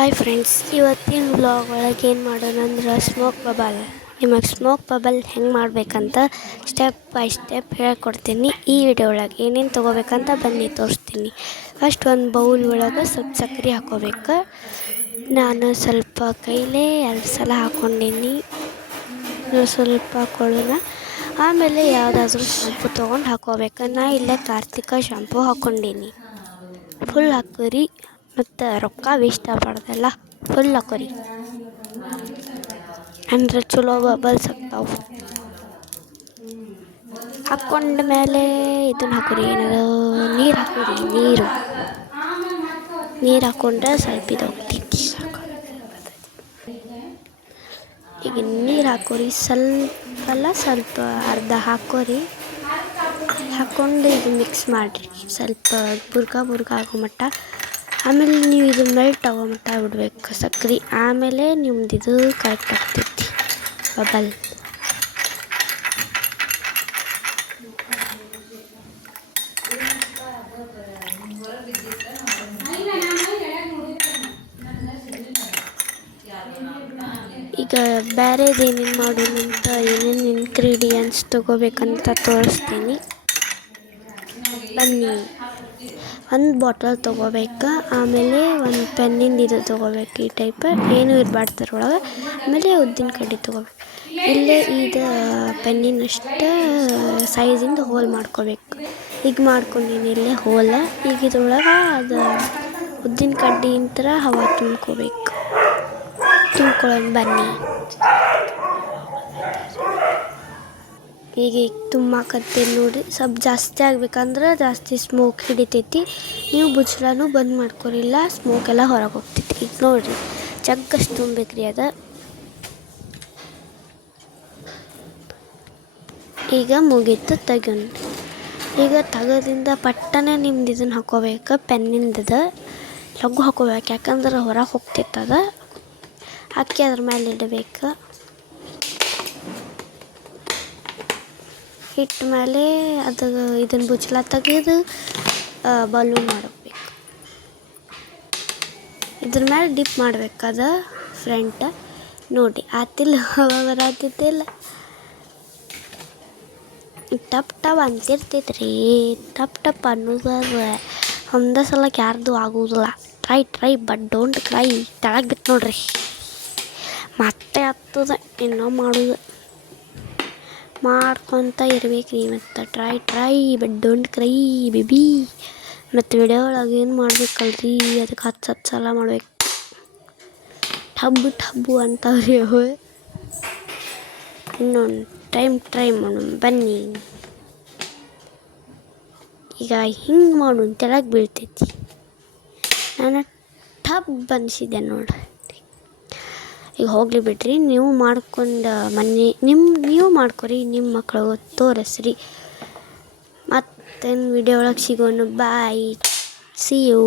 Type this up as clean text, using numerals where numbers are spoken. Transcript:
Hi friends, ಇವತ್ತಿನ vlog ಒಳಗೆ ಏನು ಮಾಡೋಣ ಅಂದ್ರೆ ಸ್ಮೋಕ್ ಬಬಲ್. ನಿಮಗೆ ಸ್ಮೋಕ್ ಬಬಲ್ ಹೆಂಗೆ ಮಾಡಬೇಕಂತ ಸ್ಟೆಪ್ ಬೈ ಸ್ಟೆಪ್ ಹೇಳ್ಕೊಡ್ತೀನಿ. ಈ ವಿಡಿಯೋ ಒಳಗೆ ಏನೇನು ತೊಗೋಬೇಕಂತ ಬನ್ನಿ ತೋರಿಸ್ತೀನಿ. ಫಸ್ಟ್ ಒಂದು ಬೌಲ್ ಒಳಗೆ ಸ್ವಲ್ಪ ಸಕ್ಕರೆ ಹಾಕೋಬೇಕು. ನಾನು ಸ್ವಲ್ಪ ಕೈಲೇ 2 ಸಲ ಹಾಕ್ಕೊಂಡೀನಿ. ಸ್ವಲ್ಪ ಹಾಕೊಳ್ಳೋಣ. ಆಮೇಲೆ ಯಾವುದಾದ್ರೂ ಶಾಂಪು ತೊಗೊಂಡು ಹಾಕೋಬೇಕು. ನಾ ಇಲ್ಲೇ ಕಾರ್ತಿಕ ಶಾಂಪು ಹಾಕ್ಕೊಂಡೀನಿ. ಫುಲ್ ಹಾಕೋರಿ, ಮತ್ತು ರೊಕ್ಕ ವೇಸ್ಟ್ ಆಗಬಾರ್ದಲ್ಲ. ಫುಲ್ ಹಾಕೋರಿ ಅಂದ್ರೆ ಚಲೋ ಬಬಲ್ಸ್ ಆಗ್ತಾವೆ. ಹಾಕ್ಕೊಂಡ ಮೇಲೆ ಇದನ್ನು ಹಾಕೋರಿ, ಏನದು ನೀರು ಹಾಕೋರಿ. ನೀರು ಹಾಕ್ಕೊಂಡ್ರೆ ಸ್ವಲ್ಪ ಇದು ಈಗ ನೀರು ಹಾಕೋರಿ. ಸ್ವಲ್ಪ ಅರ್ಧ ಹಾಕೋರಿ. ಹಾಕ್ಕೊಂಡು ಇದು ಮಿಕ್ಸ್ ಮಾಡಿರಿ ಸ್ವಲ್ಪ ಬುರ್ಗ ಆಗೋ ಮಟ್ಟ. ಆಮೇಲೆ ನೀವು ಇದು ಮೆಲ್ಟ್ ಆಗೋ ಮಟ್ಟ ಬಿಡ್ಬೇಕು ಸಕ್ಕರೆ. ಆಮೇಲೆ ನಿಮ್ದು ಇದು ಕರೆಕ್ಟ್ ಆಗ್ತೈತಿ ಬಬಲ್. ಈಗ ಬೇರೆದು ಏನೇನು ಮಾಡೋಣಂತ ಏನೇನು ಇಂಗ್ರೀಡಿಯೆಂಟ್ಸ್ ತೊಗೋಬೇಕಂತ ತೋರಿಸ್ತೀನಿ ಬನ್ನಿ. ಒಂದು ಬಾಟಲ್ ತೊಗೋಬೇಕು. ಆಮೇಲೆ ಒಂದು ಪೆನ್ನಿಂದ ಇದು ತೊಗೋಬೇಕು. ಈ ಟೈಪ್ ಏನೂ ಇರಬಾರ್ದು ಒಳಗೆ. ಆಮೇಲೆ ಉದ್ದಿನ ಕಡ್ಡಿ ತೊಗೋಬೇಕು. ಇಲ್ಲೇ ಇದು ಪೆನ್ನಿನಷ್ಟು ಸೈಜಿಂದ ಹೋಲ್ ಮಾಡ್ಕೋಬೇಕು. ಈಗ ಮಾಡ್ಕೊಂಡಿನಿ ಇಲ್ಲೇ ಹೋಲ. ಈಗ ಇದ್ರೊಳಗೆ ಅದು ಉದ್ದಿನ ಕಡ್ಡಿ ಥರ ಹವಾ ತುಂಬ್ಕೊಳ್ಳೋಣ ಬನ್ನಿ. ಈಗ ತುಂಬಾಕತ್ತೀನಿ ನೋಡಿರಿ. ಸ್ವಲ್ಪ ಜಾಸ್ತಿ ಆಗ್ಬೇಕಂದ್ರೆ ಜಾಸ್ತಿ ಸ್ಮೋಕ್ ಹಿಡಿತೈತಿ. ನೀವು ಬುಚ್ಚಳನೂ ಬಂದ್ ಮಾಡ್ಕೊರಿಲ್ಲ, ಸ್ಮೋಕ್ ಎಲ್ಲ ಹೊರಗೆ ಹೋಗ್ತೈತಿ. ಈಗ ನೋಡಿರಿ ಜಗ್ಗಷ್ಟು ತುಂಬೇಕ್ರಿ ಅದು. ಈಗ ಮುಗೀತು, ತೆಗೋಣ. ಈಗ ತೆಗೋದ್ರಿಂದ ಪಟ್ಟನೆ ನಿಮ್ದು ಇದನ್ನು ಹಾಕೋಬೇಕು. ಪೆನ್ನಿಂದದ ಲಘು ಹಾಕೋಬೇಕು, ಯಾಕಂದ್ರೆ ಹೊರಗೆ ಹೋಗ್ತಿತ್ತದ. ಹಾಕಿ ಅದ್ರ ಮೇಲೆ ಇಡಬೇಕು. ಇಟ್ಟ ಮೇಲೆ ಅದು ಇದನ್ನು ಬುಚ್ಚಲ ತೆಗೆದು ಬಲೂನ್ ಮಾಡಬೇಕು. ಇದ್ರ ಮೇಲೆ ಡಿಪ್ ಮಾಡ್ಬೇಕು. ಅದು ಫ್ರಂಟ್ ನೋಡಿ ಆತಿಲ್ಲ, ಬರತ್ತಿಲ್ಲ. ಟಪ್ ಅಂತಿರ್ತೈತ್ರಿ. ಟಪ್ ಅನ್ನೋದು ಒಂದೇ ಸಲಕ್ಕೆ ಯಾರ್ದು ಆಗೋದಿಲ್ಲ. Try but don't CRY. ತೆಳಗೆ ಬಿತ್ತು ನೋಡ್ರಿ, ಮತ್ತೆ ಹತ್ತದ. ಇನ್ನೂ ಮಾಡೋದು ಮಾಡ್ಕೊತ ಇರ್ಬೇಕು ರೀ. ಮತ್ತು try but don't CRY baby. ಮತ್ತು ವಿಡಿಯೋ ಒಳಗೆ ಏನು ಮಾಡ್ಬೇಕಲ್ರಿ, ಅದಕ್ಕೆ 10 ಸಲ ಮಾಡ್ಬೇಕು. ಟಬ್ಬು ಅಂತವ್ರಿ ಅವು. ಇನ್ನೊಂದು ಟೈಮ್ ಟ್ರೈ ಮಾಡೋಣ ಬನ್ನಿ. ಈಗ ಹಿಂಗೆ ಮಾಡೋಣ, ತೆಳಗೆ ಬೀಳ್ತೈತಿ. ನಾನು ಟಬ್ ಅನಿಸಿದೆ ನೋಡ್ರಿ. ಈಗ ಹೋಗಲಿ ಬಿಡ್ರಿ. ನೀವು ಮಾಡ್ಕೊಂಡು ನೀವು ಮಾಡ್ಕೊರಿ, ನಿಮ್ಮ ಮಕ್ಕಳಿಗೆ ತೋರಿಸ್ರಿ. ಮತ್ತೇನು ವಿಡಿಯೋ ಒಳಗೆ ಸಿಗೋಣ. ಬಾಯ್, ಸಿ ಯು.